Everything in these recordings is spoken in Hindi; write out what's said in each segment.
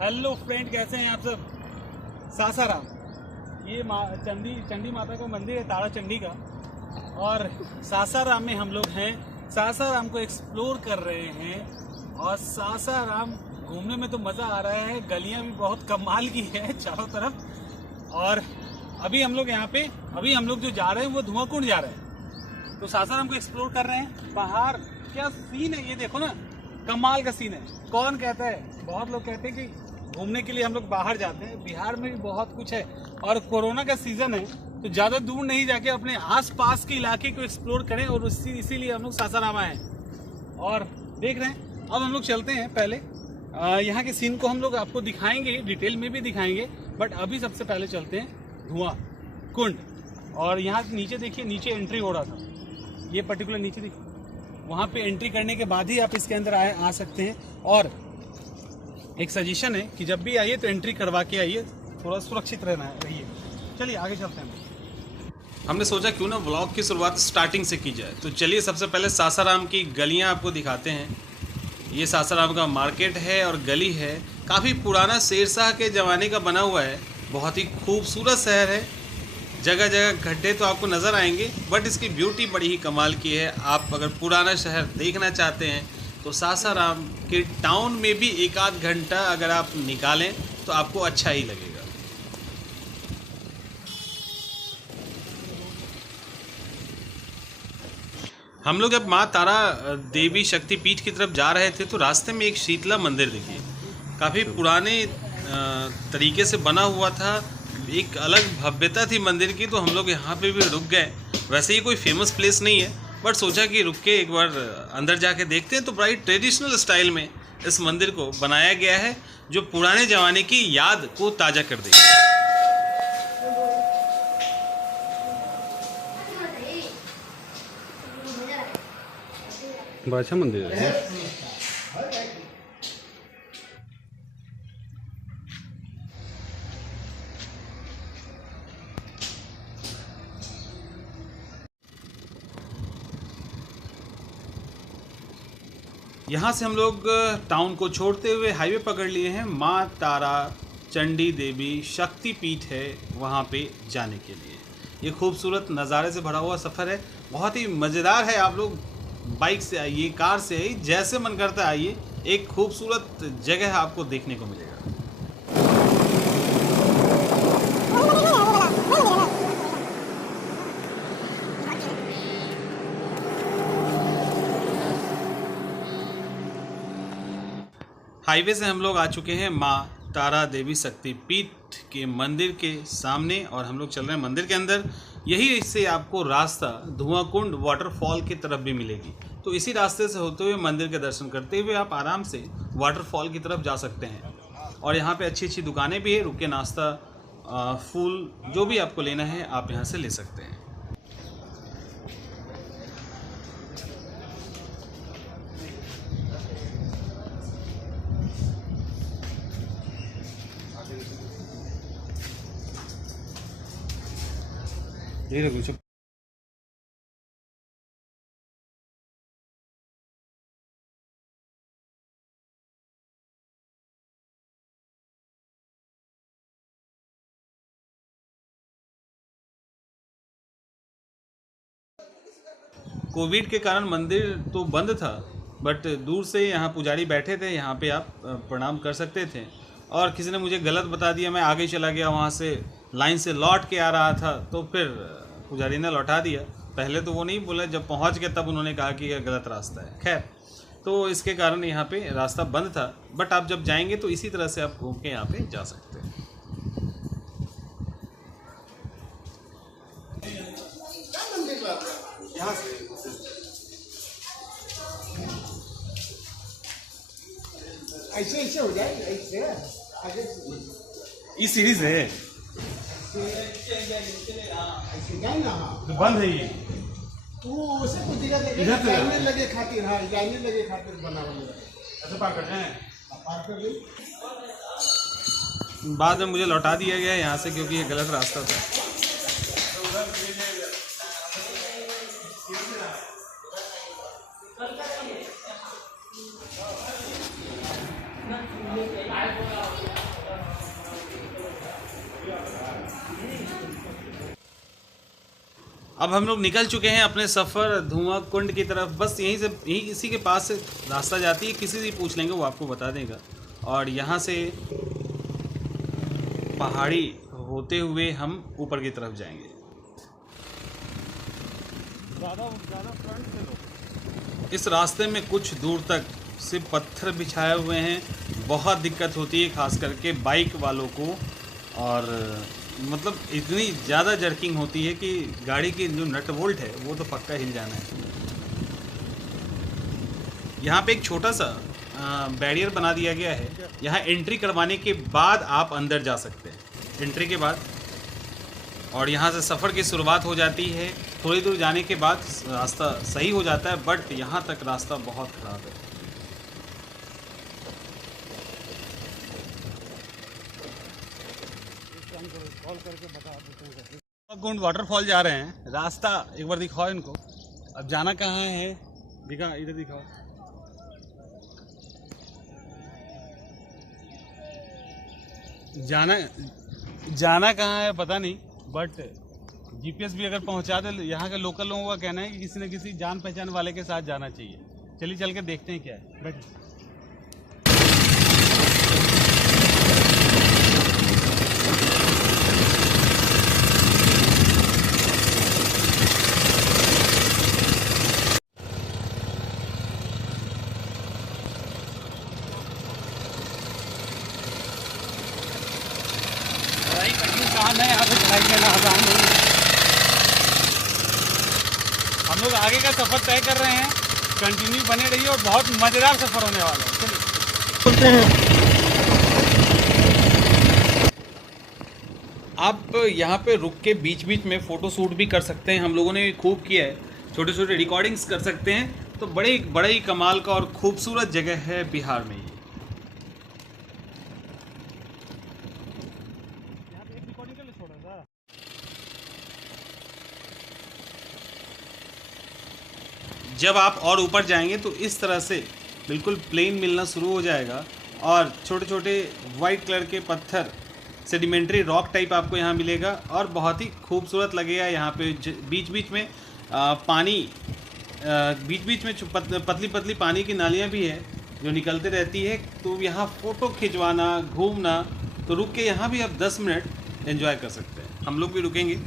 हेलो फ्रेंड, कैसे हैं आप सब। सासाराम, ये चंडी माता का मंदिर है, तारा चंडी का। और सासाराम में हम लोग हैं। सासाराम को एक्सप्लोर कर रहे हैं और सासाराम घूमने में तो मज़ा आ रहा है। गलियां भी बहुत कमाल की है चारों तरफ। और अभी हम लोग जो जा रहे हैं वो धुआं कुंड जा रहे हैं। तो सासाराम को एक्सप्लोर कर रहे हैं। बाहर क्या सीन है ये देखो ना, कमाल का सीन है। कौन कहता है, बहुत लोग कहते हैं कि घूमने के लिए हम लोग बाहर जाते हैं। बिहार में भी बहुत कुछ है और कोरोना का सीजन है, तो ज़्यादा दूर नहीं जाके अपने आसपास के इलाके को एक्सप्लोर करें। और इसीलिए हम लोग सासाराम आए हैं और देख रहे हैं। अब हम लोग चलते हैं। पहले यहाँ के सीन को हम लोग आपको दिखाएंगे, डिटेल में भी दिखाएंगे, बट अभी सबसे पहले चलते हैं धुआं कुंड। और यहाँ नीचे देखिए, नीचे एंट्री हो रहा था, ये पर्टिकुलर नीचे देखिए, वहाँ पे एंट्री करने के बाद ही आप इसके अंदर आ सकते हैं। और एक सजेशन है कि जब भी आइए तो एंट्री करवा के आइए, थोड़ा सुरक्षित रहना रहिए। चलिए आगे चलते हैं। हमने सोचा क्यों ना व्लॉग की शुरुआत स्टार्टिंग से की जाए, तो चलिए सबसे पहले सासाराम की गलियां आपको दिखाते हैं। ये सासाराम का मार्केट है और गली है, काफ़ी पुराना शेरशाह के ज़माने का बना हुआ है। बहुत ही खूबसूरत शहर है, जगह जगह गड्ढे तो आपको नज़र आएंगे, बट इसकी ब्यूटी बड़ी ही कमाल की है। आप अगर पुराना शहर देखना चाहते हैं तो सासाराम के टाउन में भी एक आध घंटा अगर आप निकालें तो आपको अच्छा ही लगेगा। हम लोग जब माँ तारा देवी शक्तिपीठ की तरफ जा रहे थे तो रास्ते में एक शीतला मंदिर देखिए, काफ़ी पुराने तरीके से बना हुआ था। एक अलग भव्यता थी मंदिर की, तो हम लोग यहाँ पे भी रुक गए। वैसे ही कोई फेमस प्लेस नहीं है, बट सोचा कि रुक के एक बार अंदर जाके देखते हैं। तो बड़ा ही ट्रेडिशनल स्टाइल में इस मंदिर को बनाया गया है, जो पुराने ज़माने की याद को ताज़ा कर देगा। बड़ा अच्छा मंदिर है। यहाँ से हम लोग टाउन को छोड़ते हुए हाईवे पकड़ लिए हैं। माँ तारा चंडी देवी शक्तिपीठ है वहाँ पे जाने के लिए। ये खूबसूरत नज़ारे से भरा हुआ सफ़र है, बहुत ही मज़ेदार है। आप लोग बाइक से आइए, कार से आइए, जैसे मन करता है आइए। एक खूबसूरत जगह आपको देखने को मिलेगा। हाईवे से हम लोग आ चुके हैं माँ तारा देवी शक्तिपीठ के मंदिर के सामने और हम लोग चल रहे हैं मंदिर के अंदर। यही से आपको रास्ता धुआं कुंड वाटरफॉल की तरफ भी मिलेगी, तो इसी रास्ते से होते हुए मंदिर के दर्शन करते हुए आप आराम से वाटरफॉल की तरफ जा सकते हैं। और यहाँ पे अच्छी अच्छी दुकानें भी है, रुक के नाश्ता, फूल, जो भी आपको लेना है आप यहाँ से ले सकते हैं। धीरे कुछ कोविड के कारण मंदिर तो बंद था, बट दूर से यहाँ पुजारी बैठे थे, यहाँ पे आप प्रणाम कर सकते थे। और किसी ने मुझे गलत बता दिया, मैं आगे चला गया, वहाँ से लाइन से लौट के आ रहा था, तो फिर पुजारी ने लौटा दिया। पहले तो वो नहीं बोला, जब पहुँच गए तब उन्होंने कहा कि यह गलत रास्ता है। खैर, तो इसके कारण यहाँ पे रास्ता बंद था, बट आप जब जाएंगे तो इसी तरह से आप घूम के यहाँ पे जा सकते हैं। ऐसे ऐसे हो जाए, ऐसे आगे ये सीरीज है, ऐसे जाए ना। हाँ, बंद है ये। तो उसे कुछ जगह देखे इधर से जाने लगे खातिर, हाँ जाने लगे खातिर बना हुआ है। ऐसे पार करते हैं, पार कर ली। बाद में मुझे लौटा दिया गया यहाँ से, क्योंकि ये गलत रास्ता था। अब हम लोग निकल चुके हैं अपने सफ़र धुआं कुंड की तरफ। बस यहीं इसी के पास से रास्ता जाती है, किसी से पूछ लेंगे वो आपको बता देगा। और यहाँ से पहाड़ी होते हुए हम ऊपर की तरफ जाएंगे। ज़्यादा फ्रंट से लो। इस रास्ते में कुछ दूर तक सिर्फ पत्थर बिछाए हुए हैं। बहुत दिक्कत होती है खास करके बाइक वालों को, और मतलब इतनी ज़्यादा जर्किंग होती है कि गाड़ी की जो नट बोल्ट है वो तो पक्का हिल जाना है। यहाँ पे एक छोटा सा बैरियर बना दिया गया है। यहाँ एंट्री करवाने के बाद आप अंदर जा सकते हैं, एंट्री के बाद। और यहाँ से सफ़र की शुरुआत हो जाती है। थोड़ी दूर जाने के बाद रास्ता सही हो जाता है, बट यहाँ तक रास्ता बहुत ख़राब है। कुंड वाटरफॉल जा रहे हैं। रास्ता एक बार दिखाओ इनको। अब जाना कहाँ है, दिखा इधर दिखाओ। जाना कहाँ है पता नहीं, बट जीपीएस भी अगर पहुंचा दे। यहाँ के लोकल लोगों का कहना है कि किसी न किसी जान पहचान वाले के साथ जाना चाहिए। चलिए चल के देखते हैं क्या है। बैठिए। हम लोग आगे का सफ़र तय कर रहे हैं। कंटिन्यू बने रहिए और बहुत मज़ेदार सफ़र होने वाला है। चलिए आप यहाँ पे रुक के बीच बीच में फ़ोटो शूट भी कर सकते हैं। हम लोगों ने खूब किया है, छोटे छोटे रिकॉर्डिंग्स कर सकते हैं। तो बड़े ही कमाल का और खूबसूरत जगह है बिहार में। जब आप और ऊपर जाएंगे तो इस तरह से बिल्कुल प्लेन मिलना शुरू हो जाएगा, और छोटे छोटे वाइट कलर के पत्थर, सेडिमेंट्री रॉक टाइप आपको यहाँ मिलेगा, और बहुत ही खूबसूरत लगेगा। यहाँ पे बीच बीच में पानी, बीच बीच में पतली पतली पानी की नालियाँ भी है जो निकलते रहती है। तो यहाँ फ़ोटो खिंचवाना, घूमना, तो रुक के यहाँ भी आप 10 मिनट एंजॉय कर सकते हैं। हम लोग भी रुकेंगे।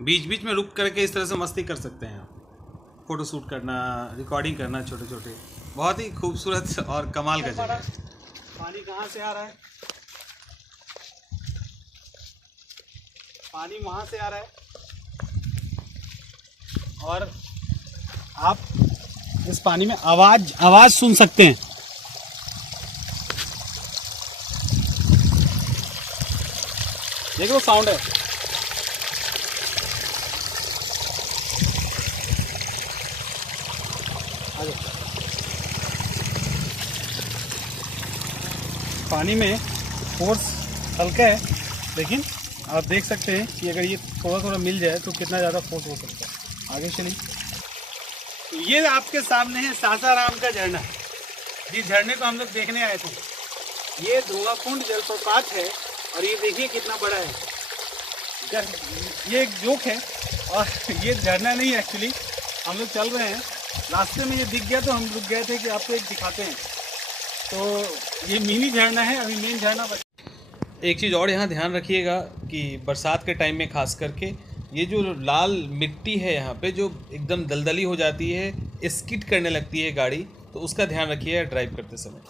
बीच बीच में रुक करके इस तरह से मस्ती कर सकते हैं आप। फ़ोटो शूट करना, रिकॉर्डिंग करना, छोटे छोटे, बहुत ही खूबसूरत और कमाल का जगह है। पानी कहाँ से आ रहा है? पानी वहाँ से आ रहा है, और आप इस पानी में आवाज सुन सकते हैं। देख लो, साउंड है। पानी में फोर्स हल्का है, लेकिन आप देख सकते हैं कि अगर ये थोड़ा थोड़ा मिल जाए तो कितना ज़्यादा फोर्स हो सकता है। आगे चलिए। तो ये आपके सामने है सासाराम का झरना। जिस झरने को हम लोग देखने आए थे, ये धुआं कुंड जलप्रपात है, और ये देखिए कितना बड़ा है। ये एक जोक है, और ये झरना नहीं है एक्चुअली। हम लोग चल रहे हैं, रास्ते में ये दिख गया तो हम रुक गए थे कि आपको एक दिखाते हैं। तो ये मिनी झरना है, अभी मेन झरना एक चीज़ और यहाँ ध्यान रखिएगा कि बरसात के टाइम में खास करके ये जो लाल मिट्टी है यहाँ पे, जो एकदम दलदली हो जाती है, स्किड करने लगती है गाड़ी, तो उसका ध्यान रखिएगा ड्राइव करते समय।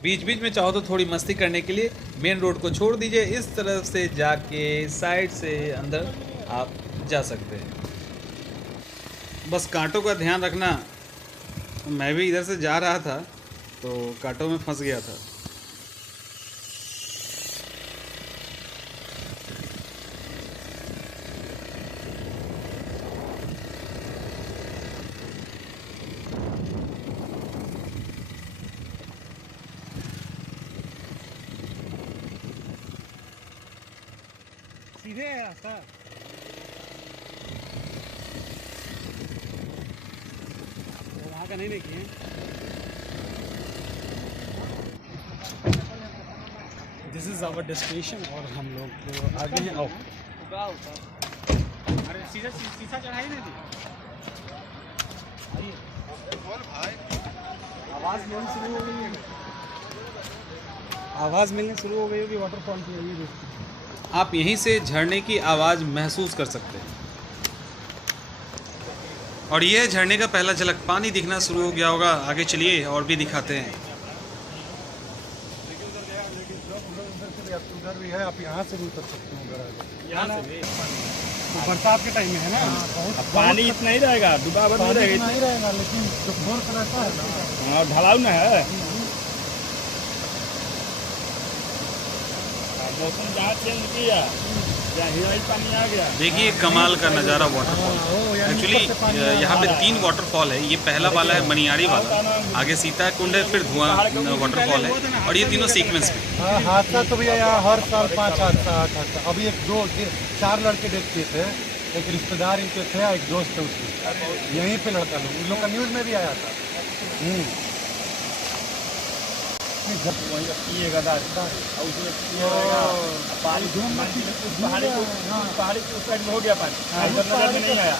बीच बीच में चाहो तो थोड़ी मस्ती करने के लिए मेन रोड को छोड़ दीजिए, इस तरफ से जाके साइड से अंदर आप जा सकते हैं। बस कांटों का ध्यान रखना। मैं भी इधर से जा रहा था तो कांटों में फंस गया था। सीधे है रास्ता। वहाँ का नहीं देखिए। दिस इज आवर डेस्टिनेशन और हम लोग आगे हैं। आओ अरे सीधा शीशा चढ़ाई नहीं थी। आवाज़ मिलनी शुरू हो गई है। आवाज़ मिलनी शुरू हो गई होगी वाटरफॉल की। ये देखिए, आप यहीं से झरने की आवाज़ महसूस कर सकते हैं। और यह झरने का पहला झलक, पानी दिखना शुरू हो गया होगा। आगे चलिए और भी दिखाते हैं। उधर भी है, आप यहाँ से भी उतर सकते हो। यहाँ से भी तो बरसात के टाइम में है ना, बहुत पानी इतना ही रहेगा, डूबा नहीं रहेगा। नहीं रहेगा, लेकिन जो फ्लोर का रहता है ना, हाँ ढलाऊ ना है। मौसम जहाँ चेंज किया, जहाँ पानी आ गया। देखिए कमाल का नज़ारा वाटरफॉल। एक्चुअली यहाँ पे 3 वाटरफॉल है। ये पहला वाला है मनियारी वाला, आगे सीता कुंड है, फिर धुआं वाटरफॉल है, और ये तीनों सीक्वेंस में। हादसा तो भैया यहाँ हर साल 5 हादसा आता। अभी 4 लड़के डेथ किए थे। एक रिश्तेदार इनके थे, एक दोस्त थे उसके, यहीं पे लड़का लोग, उन लोग का न्यूज़ में भी आया था। पहाड़ी के उस साइड में हो गया पानी, इधर नजर में नहीं आया।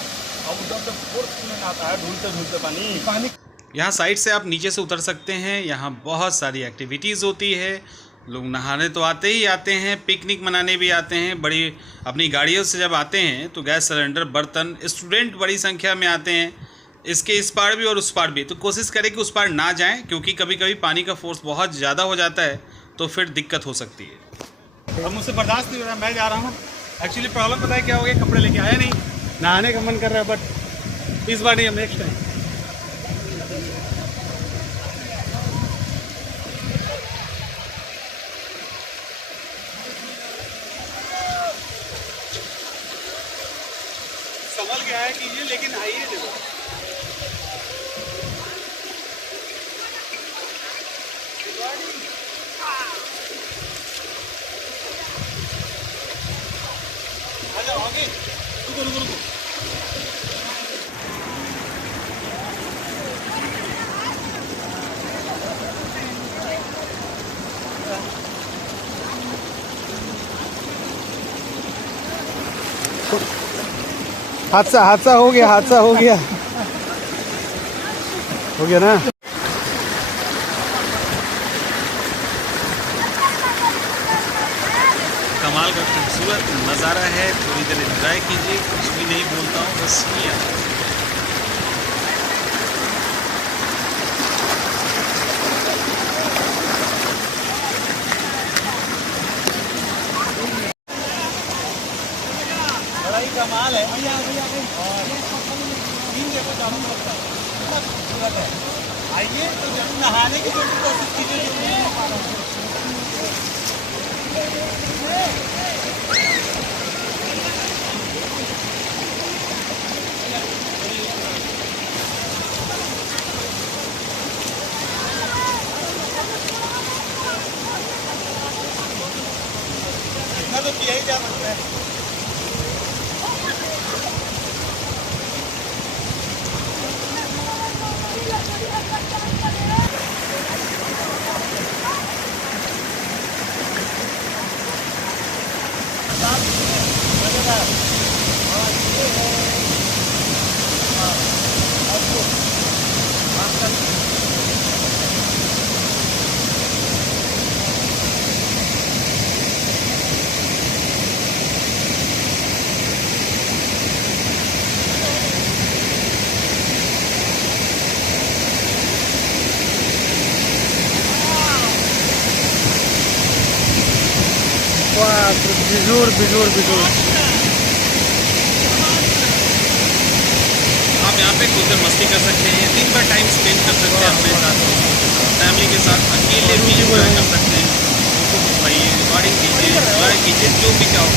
अब उधर से फोर्स में आता है, ढूंढते पानी। यहाँ साइड से आप नीचे से उतर सकते हैं। यहाँ बहुत सारी एक्टिविटीज़ होती है। लोग नहाने तो आते ही आते हैं, पिकनिक मनाने भी आते हैं। बड़ी अपनी गाड़ियों से जब आते हैं तो गैस सिलेंडर, बर्तन, स्टूडेंट बड़ी संख्या में आते हैं, इसके इस पार भी और उस पार भी। तो कोशिश करें कि उस पार ना जाएं, क्योंकि कभी कभी पानी का फोर्स बहुत ज़्यादा हो जाता है तो फिर दिक्कत हो सकती है। अब मुझसे बर्दाश्त नहीं हो रहा, मैं जा रहा हूँ। एक्चुअली प्रॉब्लम पता है क्या हो गया, कपड़े लेके आया नहीं, नहाने का मन कर रहा है, बट इस बार नहीं, अब नेक्स्ट टाइम। संभल गया है कीजिए, लेकिन आइए देखो। आ जाओ आगे, रुको। हादसा हो गया ना। कमाल का खूबसूरत नज़ारा है। थोड़ी देर एंजॉय कीजिए। कुछ भी नहीं बोलता हूँ, बस ये बड़ा ही कमाल है। और तीन जगह चारों तरफ का बहुत खूबसूरत है। आइए तो जरूर नहाने की जरूर कोशिश कीजिए, जो नहीं हो पा रहा है। इतना तो किया ही जा सकता है। बिजूर आप यहाँ पे कुछ देर मस्ती कर सकते हैं, दिन भर टाइम स्पेंड कर सकते हैं अपने साथ, फैमिली के एंजॉय कर सकते हैं। तो भाई रिकॉर्डिंग कीजिए, एंजॉय कीजिए, जो भी चाहो।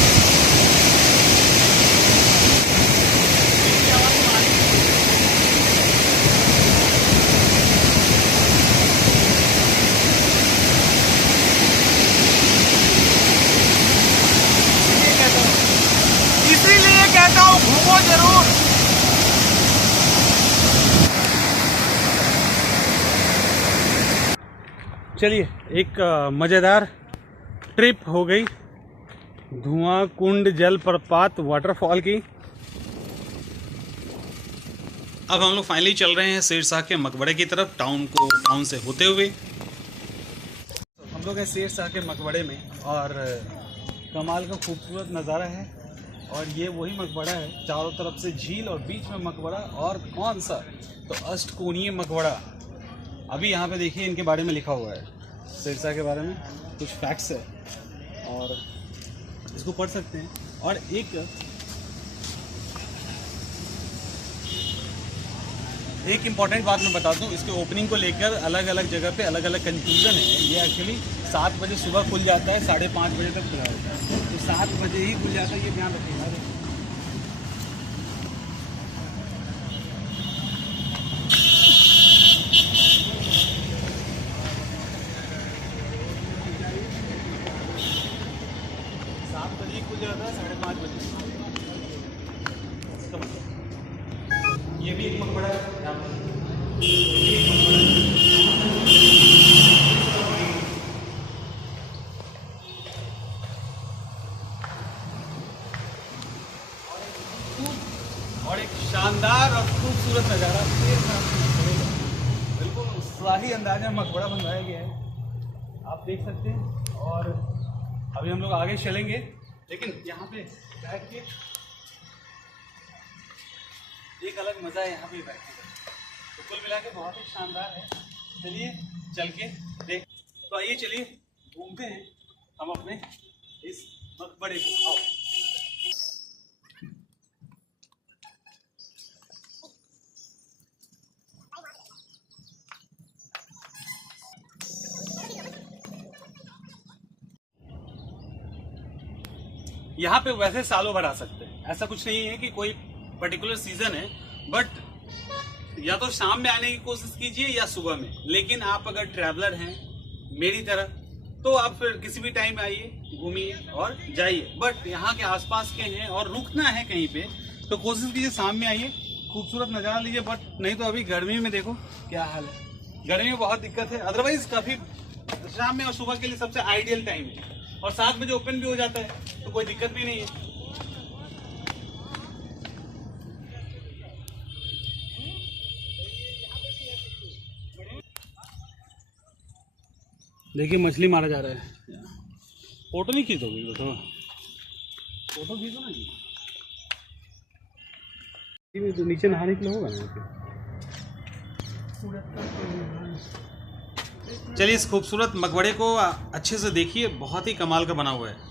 इसीलिए कहता हूँ घूमो जरूर। चलिए, एक मज़ेदार ट्रिप हो गई धुआं कुंड जलप्रपात वाटरफॉल की। अब हम लोग फाइनली चल रहे हैं शेरशाह के मकबरे की तरफ, टाउन से होते हुए। हम लोग हैं शेरशाह के मकबरे में और कमाल का खूबसूरत नज़ारा है। और ये वही मकबरा है, चारों तरफ से झील और बीच में मकबरा। और कौन सा? तो अष्टकोणीय मकबरा। अभी यहाँ पे देखिए इनके बारे में लिखा हुआ है, शेरशाह के बारे में कुछ फैक्ट्स है और इसको पढ़ सकते हैं। और एक इम्पॉर्टेंट बात मैं बता दूं, इसके ओपनिंग को लेकर अलग अलग जगह पे अलग अलग कंफ्यूजन है। ये एक्चुअली 7 बजे सुबह खुल जाता है, 5:30 बजे तक खुला होता है। तो 7 बजे ही खुल जाता है, ये ध्यान रखिएगा। खुल जाता है 5:30 बजे। इसका मतलब ये भी एक मकबरा है यहाँ पे। और एक शानदार और खूबसूरत नज़ारा बिल्कुल शाही अंदाज में मकबरा बनवाया गया है, आप देख सकते हैं। और अभी हम लोग आगे चलेंगे, लेकिन यहाँ पे बैठ के एक अलग मज़ा है यहाँ पे बैठने का। तो कुल मिला के बहुत ही शानदार है। चलिए चल के देख, तो आइए चलिए घूमते हैं हम अपने इस मकबरे को। यहाँ पे वैसे सालों भर आ सकते हैं, ऐसा कुछ नहीं है कि कोई पर्टिकुलर सीजन है। बट या तो शाम में आने की कोशिश कीजिए या सुबह में। लेकिन आप अगर ट्रैवलर हैं मेरी तरह, तो आप फिर किसी भी टाइम आइए, घूमिए और जाइए। बट यहाँ के आसपास के हैं और रुकना है कहीं पे, तो कोशिश कीजिए शाम में आइए, खूबसूरत नज़ारा लीजिए। बट नहीं तो अभी गर्मी में देखो क्या हाल है, गर्मी में बहुत दिक्कत है। अदरवाइज काफ़ी शाम में और सुबह के लिए सबसे आइडियल टाइम है। और 7 बजे ओपन भी हो जाता है, तो कोई दिक्कत भी नहीं है। देखिए मछली मारा जा रहा है। फोटो नहीं खींचोगे तो फोटो खींचो ना, तो नीचे नहाने के लिए होगा ना। चलिए इस खूबसूरत मकबरे को अच्छे से देखिए, बहुत ही कमाल का बना हुआ है।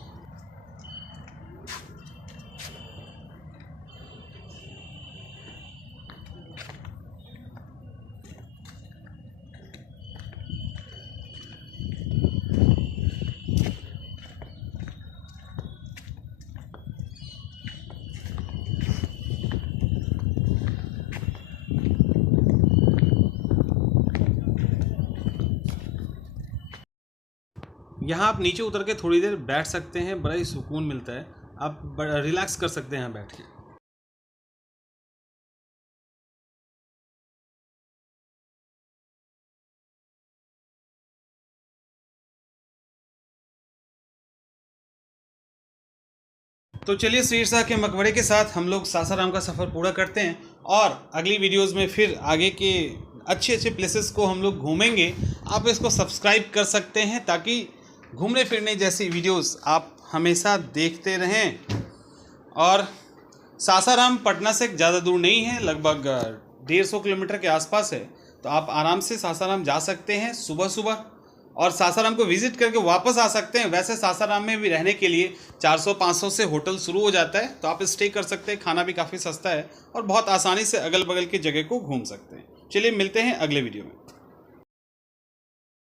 यहाँ आप नीचे उतर के थोड़ी देर बैठ सकते हैं, बड़ा ही सुकून मिलता है। आप रिलैक्स कर सकते हैं यहाँ बैठ के। तो चलिए शेरशाह के मकबरे के साथ हम लोग सासाराम का सफ़र पूरा करते हैं और अगली वीडियोस में फिर आगे के अच्छे अच्छे प्लेसेस को हम लोग घूमेंगे। आप इसको सब्सक्राइब कर सकते हैं ताकि घूमने फिरने जैसी वीडियोस आप हमेशा देखते रहें। और सासाराम पटना से ज़्यादा दूर नहीं है, लगभग 150 किलोमीटर के आसपास है। तो आप आराम से सासाराम जा सकते हैं सुबह सुबह और सासाराम को विज़िट करके वापस आ सकते हैं। वैसे सासाराम में भी रहने के लिए 400-500 से होटल शुरू हो जाता है, तो आप स्टे कर सकते हैं। खाना भी काफ़ी सस्ता है और बहुत आसानी से अगल बगल की जगह को घूम सकते हैं। चलिए मिलते हैं अगले वीडियो में।